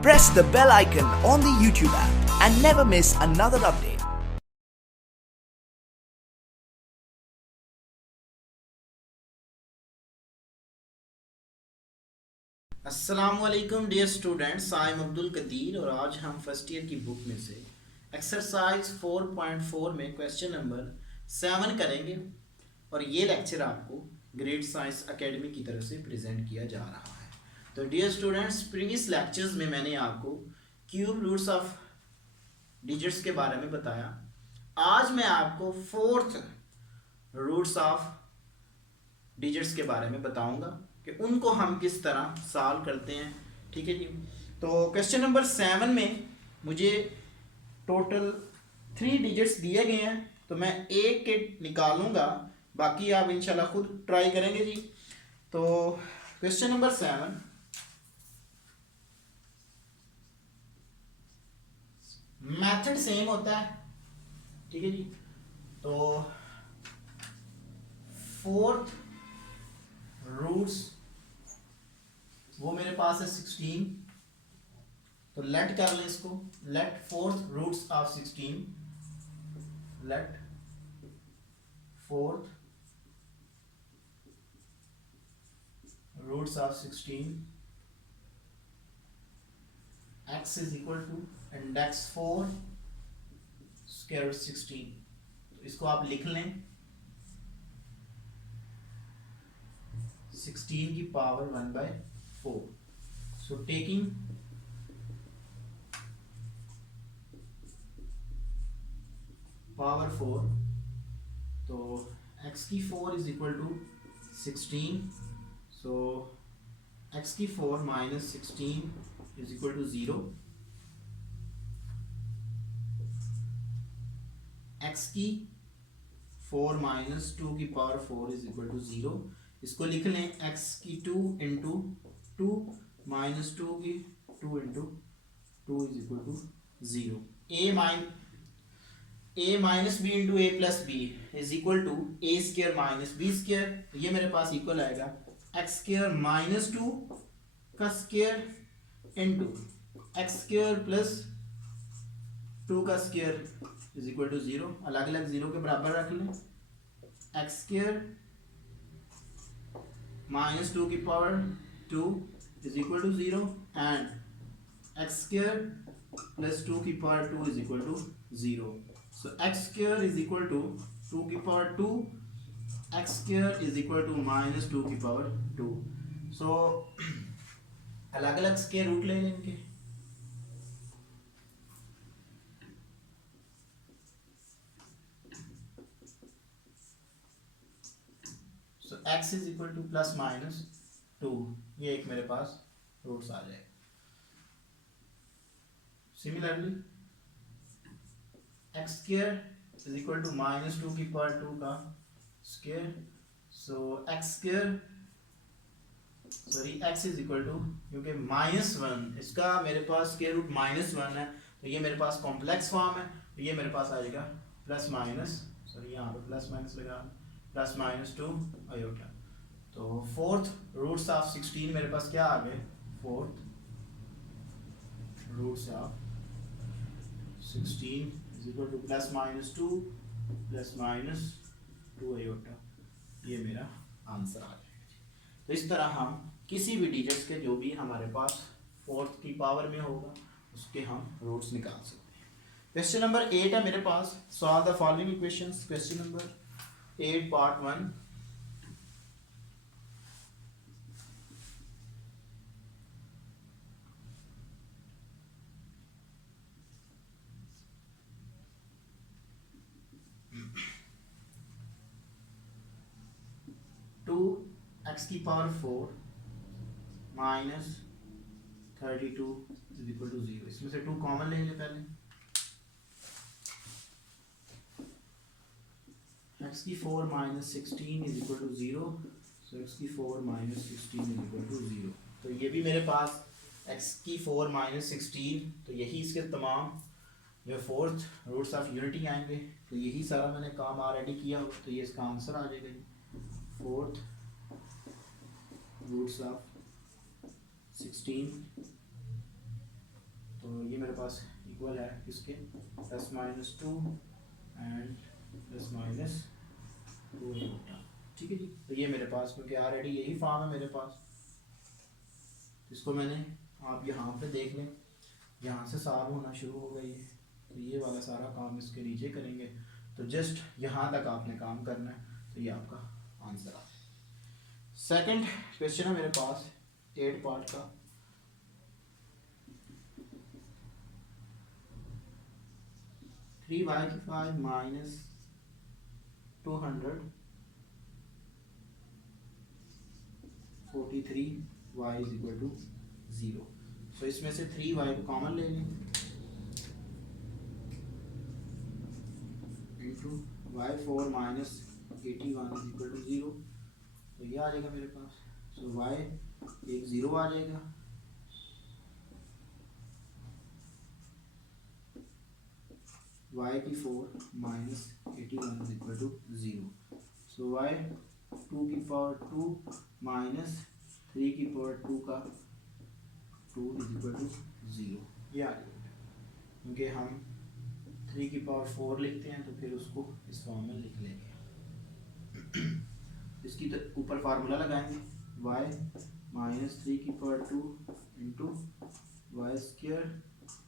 Press the bell icon on the YouTube app and never miss another update. अस्सलामुअलैकुम dear students, I am Abdul Kadir और आज हम first year की book में से एक्सरसाइज 4.4 में क्वेश्चन नंबर 7 करेंगे और ये लेक्चर आपको ग्रेड साइंस एकेडमी की तरफ से प्रेजेंट किया जा रहा है। तो डियर स्टूडेंट्स, प्रीवियस लेक्चर्स में मैंने आपको क्यूब रूट्स ऑफ डिजिट्स के बारे में बताया। आज मैं आपको फोर्थ रूट्स ऑफ डिजिट्स के बारे में बताऊंगा कि उनको हम किस तरह सॉल्व करते हैं। ठीक है जी। तो क्वेश्चन नंबर 7 में मुझे टोटल 3 डिजिट्स दिए गए हैं, तो मैं एक एक निकालूंगा, बाकी आप इंशाल्लाह खुद ट्राई करेंगे जी। तो क्वेश्चन नंबर 7, मेथड सेम होता है। ठीक है जी। तो फोर्थ रूट्स वो मेरे पास है 16, तो लेट कर लें इसको। Let fourth roots of 16, let fourth roots of 16 x is equal to index 4 square root 16। तो इसको आप लिख लें 16 की पावर 1/4। सो टेकिंग पावर 4, तो x की 4 is equal to 16। So x की 4 minus 16 is equal to 0। x की 4 माइनस 2 की पावर 4 इज इक्वल टू 0। इसको लिख लें x की 2 इंटू 2 माइनस 2 की 2 into 2 is equal to 0। a minus B into A plus B is equal to A square minus B square. तो ये मेरे पास इक्वल आएगा एक्स स्क्र माइनस 2 का square into x square plus 2 का square is equal to 0। अलग अलग 0 के बराबर रख लें। एक्स स्क्र माइनस 2 की power 2 is equal to 0 and x square plus 2 की power 2 is equal to 0। So x square is equal to 2 की power 2, x square is equal to minus 2 की पावर 2। सो अलग अलग स्क्वायर रूट ले लें इनके। So x is equal to plus minus 2, ये एक मेरे पास रूट्स आ जाएगा। Similarly x square is equal to minus 2 की पावर 2 का square. So x square sorry x is equal to, क्योंकि -1 इसका मेरे पास स्क्वायर रूट -1 है, तो ये मेरे पास कॉम्प्लेक्स फॉर्म है, तो ये मेरे पास आ जाएगा प्लस माइनस, सॉरी यहाँ पे प्लस माइनस लगा, प्लस माइनस 2 आयोटा। तो फोर्थ रूट्स ऑफ 16 मेरे पास क्या आ गए, fourth roots of 16 is equal to plus minus 2 plus minus 2 iota. ये मेरा आंसर आ जाएगा। तो इस तरह हम किसी भी डिजिट्स के जो भी हमारे पास फोर्थ की पावर में होगा उसके हम रूट्स निकाल सकते हैं। क्वेश्चन नंबर 8 है मेरे पास। Solve the following equations. Question number 8 part 1। x की power 4 minus 32 is equal to 0। इसमें से 2 कॉमन लेंगे पहले। x की 4 minus 16 is equal to 0। So x की 4 माइनस 16 इज इक्वल टू 0। तो ये भी मेरे पास x की 4 माइनस 16, तो यही इसके तमाम जो फोर्थ रूट्स ऑफ यूनिटी आएंगे, तो यही सारा मैंने काम ऑलरेडी किया हो, तो ये इसका आंसर आ जाएगा फोर्थ रूट्स ऑफ 16 मेरे पास इक्वल है किसके, plus minus two and plus minus two iota. ठीक है जी। तो ये मेरे पास क्योंकि ऑलरेडी यही फॉर्म है मेरे पास, इसको मैंने, आप यहाँ पे देख लें, यहाँ से सॉल्व होना शुरू हो गई है। तो ये वाला सारा काम इसके नीचे करेंगे, तो जस्ट यहाँ तक आपने काम करना है, तो ये आपका आंसर आ। सेकंड क्वेश्चन है मेरे पास 8 पार्ट का। थ्री वाई की 5 minus 243 y is equal to 0। So इसमें से 3y को कॉमन ले लें into y 4 minus 81 is equal to 0। तो ये आ जाएगा मेरे पास। सो y एक 0 आ जाएगा, y की 4 minus 81 is equal to 0। So y 2 की पावर 2 माइनस 3 की पावर 2 का 2 इज इक्वल टू 0। ये आ जाएगा, क्योंकि हम 3 की पावर 4 लिखते हैं तो फिर उसको इस फॉर्म में लिख लेंगे। इसकी तो ऊपर फार्मूला लगाएंगे, y माइनस 3 की power 2 into y square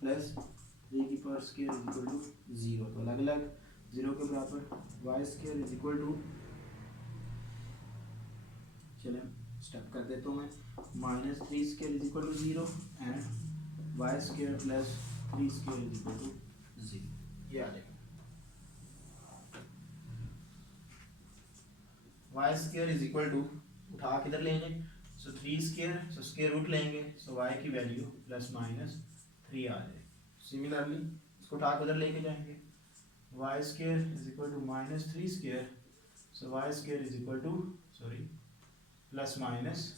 plus 3 की power square is equal to 0। तो अलग अलग 0 के बराबर y square is equal to, चलें स्टेप कर देता हूँ मैं, minus 3 square is equal to 0 and y square plus 3 square is equal to 0। ये आ जाएगा। Y square is equal to, उठा किधर लेंगे, so 3 square, so square root लेंगे, सो वाई की वैल्यू प्लस माइनस 3 आ जाएगी। सिमिलरली इसको उठा किधर लेके जाएंगे, y square is equal to minus 3 square, so y square is equal to plus minus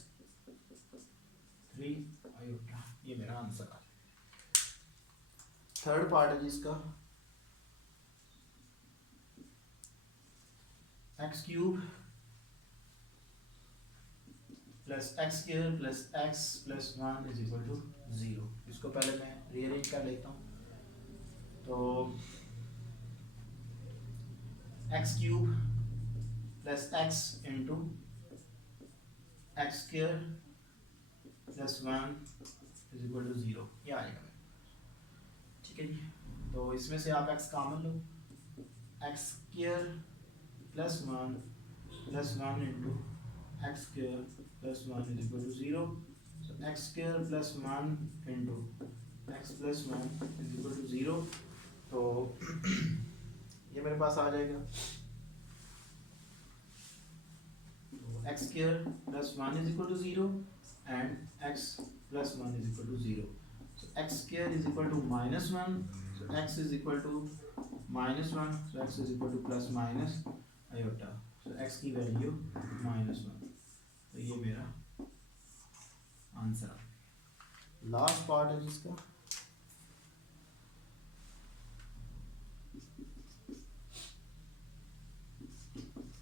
3 iota. ये मेरा आंसर आ जाएगा। थर्ड पार्ट है जिसका x cube plus x square plus x plus 1 is equal to 0। इसको पहले मैं रीअरेंज कर लेता हूँ। तो x cube plus x into x square plus 1 is equal to 0। ये आ जाएगा। ठीक है जी। तो इसमें से आप एक्स कॉमन लो, x square plus 1 into x square plus 1 is equal to 0। So x square plus 1 into x plus 1 is equal to 0। तो ये मेरे पास आ जाएगा। तो x square plus 1 is equal to 0 and x plus 1 is equal to 0। So x square is equal to minus 1, so x is equal to minus 1, so x is equal to plus minus iota. So x की value minus 1। तो ये मेरा answer है। Last part है जिसका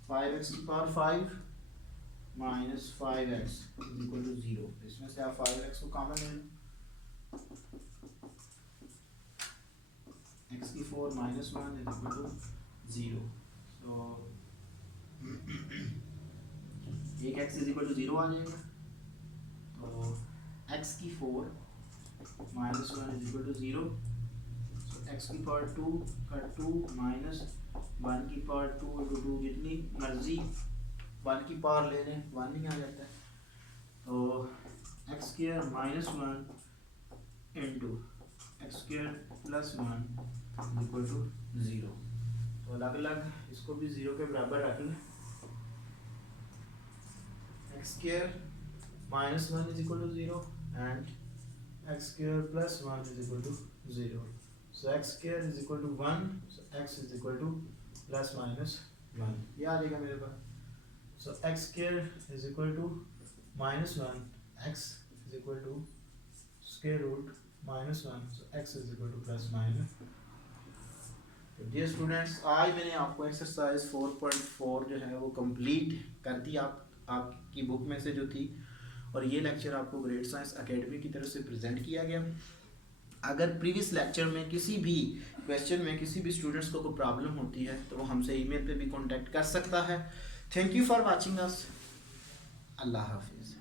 five x की power 5 minus 5x is equal to 0। इसमें से आप 5x को कॉमन ले लो, x की 4 माइनस 1 इज इक्वल टू 0। तो एक x इज इक्वल टू 0 आ जाएगा। तो x की 4 minus 1 is equal to 0। So x की पावर 2 का 2 माइनस 1 की पावर 2 इंटू 2, जितनी मर्जी 1 की पावर ले लें, 1 नहीं आ जाता है। तो x square minus 1 into x square plus 1 is equal to 0। तो अलग अलग इसको भी 0 के बराबर रख लें। X square minus 1 is equal to 0 and X square plus 1 is equal to 0। So x square is equal to 1, so x is equal to plus minus 1। ये आ जाएगा मेरे पास। So x square is equal to minus 1, X is equal to square root minus 1, so x is equal to plus minus. तो dear students, आज मैंने आपको exercise 4.4 जो है वो कंप्लीट कर दी आपकी बुक में से जो थी, और ये लेक्चर आपको ग्रेड साइंस एकेडमी की तरफ से प्रेजेंट किया गया। अगर प्रीवियस लेक्चर में किसी भी क्वेश्चन में किसी भी स्टूडेंट्स को कोई प्रॉब्लम होती है तो वो हमसे ईमेल पे भी कांटेक्ट कर सकता है। Thank you for watching us. अल्लाह हाफिज़।